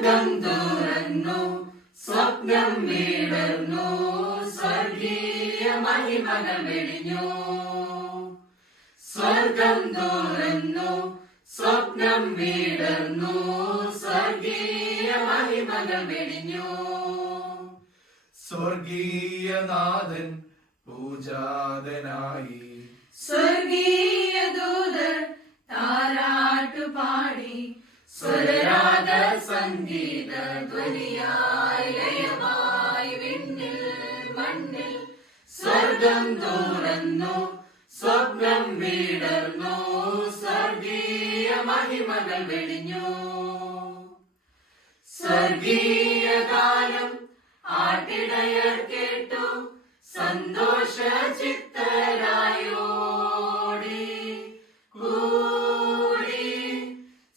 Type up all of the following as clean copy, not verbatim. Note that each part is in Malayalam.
സ്വർഗം തുറന്നു, സ്വപ്നം വീടർന്നു, സ്വർഗീയ മഹിമകൾ വെടിഞ്ഞു. സ്വർഗം തുറന്നു, സ്വപ്നം വീടർന്നു, സ്വർഗീയ മഹിമകൾ വെടിഞ്ഞു. സ്വർഗീയനാഥൻ പൂജാതനായി, സ്വർഗീയ ദൂതർ താരാട്ടുപാടി, സ്വരരാഗ സംഗീത ധ്വനിയായി ലയമായി വിണ്ണിൽ മണ്ണിൽ. സ്വർഗം തുറന്നു, സ്വപ്നം വീടർന്നു, സ്വർഗീയ മഹിമകൾ വെടിഞ്ഞു. സ്വർഗീയ ഗാനം ആട്ടിടയർ കേട്ടു, സന്തോഷ ചിത്തരായോടി കൂടി.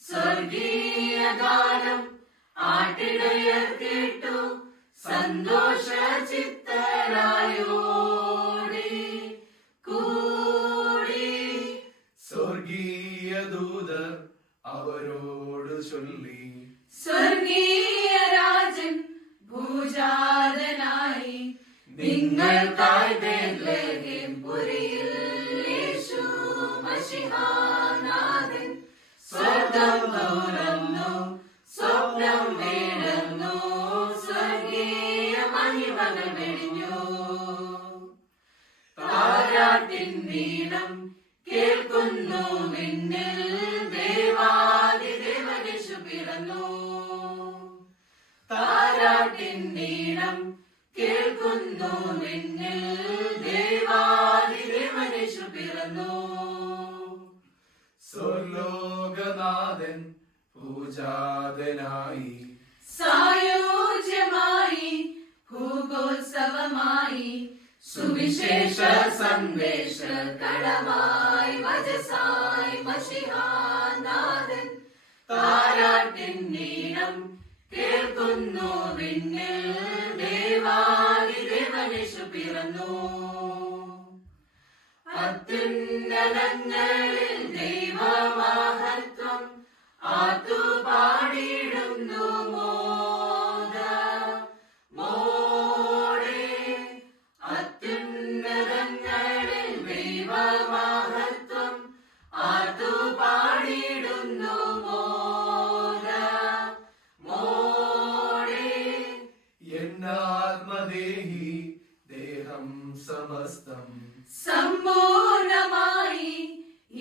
സ്വർഗീയ ഗാനം ആട്ടിടയർ കേട്ടു, സന്തോഷ ചിത്തരായോടി കൂടി. സ്വർഗീയ ദൂതർ അവരോട് ചൊല്ലി, സ്വർഗീയ രാജൻ ഭൂജാതനായി, നിങ്ങൾക്കായി ബേത്ലഹേം പുരിയിൽ യേശു മശിഹാനാഥൻ. സ്വർഗം തുറന്നു, സ്വപ്നം വീടർന്നു, സ്വർഗീയ മഹിമകൾ വെടിഞ്ഞു. താരാട്ടിൻ വീണം കേൾക്കുന്നു വിണ്ണിൽ, ദേവാദിദേവനേശു പിറന്നു. താരാട്ടിൻ വീണം കേൾക്കുന്നു വിണ്ണിൽ, ദേവാദിദേവനേശു പിറന്നു. സ്വർലോകനാഥൻ പൂജാതനായി, സായോജ്യമായി ഭൂഗോത്സവമായി, സുവിശേഷ സന്ദേശ കടമായി വജസായി മശിഹാനാഥൻ. താരാട്ടിൻ നീളം കേൾക്കുന്നു വിണ്ണിൽ, ദേവാദിദേവനേശു പിറന്നു. അത്യുന്നതങ്ങളിൽ ദൈവമഹത്വം ആർത്തുപാടിയിടുന്നു മോദമോടെ. അത്യുന്നതങ്ങളിൽ ദൈവമഹത്വം ആർത്തുപാടിയിടുന്നു മോദമോടെ. എന്നാത്മദേഹി ദേഹം സമസ്തം സമ്പൂർണമായി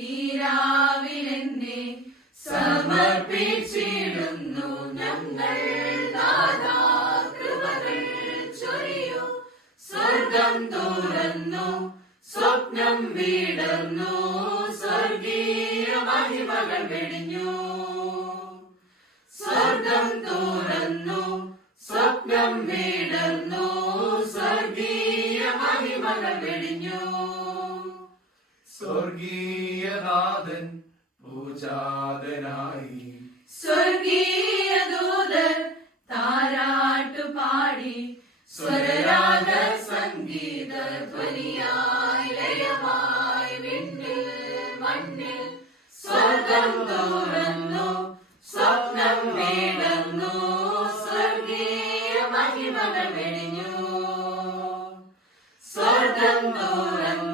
ഈ രാവിലെന്നെ സമർപ്പിച്ചിടുന്നു ഞങ്ങൾ. നാഥാ കൃപകൾ ചൊരിയൂ. സ്വർഗം തുറന്നു, സ്വപ്നം വീടർന്നു, സ്വർഗീയ മഹിമകൾ വെടിഞ്ഞു. സ്വർഗം തുറന്നു, സ്വപ്നം വീടർന്നു, സ്വർഗീയ മഹിമകൾ വെടിഞ്ഞു. സ്വർഗീയനാഥൻ പൂജാതനായി, സ്വർഗീയ ദൂതർ താരാട്ടുപാടി, സ്വരരാഗ സംഗീത ധ്വനിയായി ലയമായി വിണ്ണിൽ മണ്ണിൽ. സ്വർഗം തുറന്നു, സ്വപ്നം വീടർന്നു, സ്വർഗീയ മഹിമകൾ വെടിഞ്ഞു. സ്വർഗം തുറന്നു,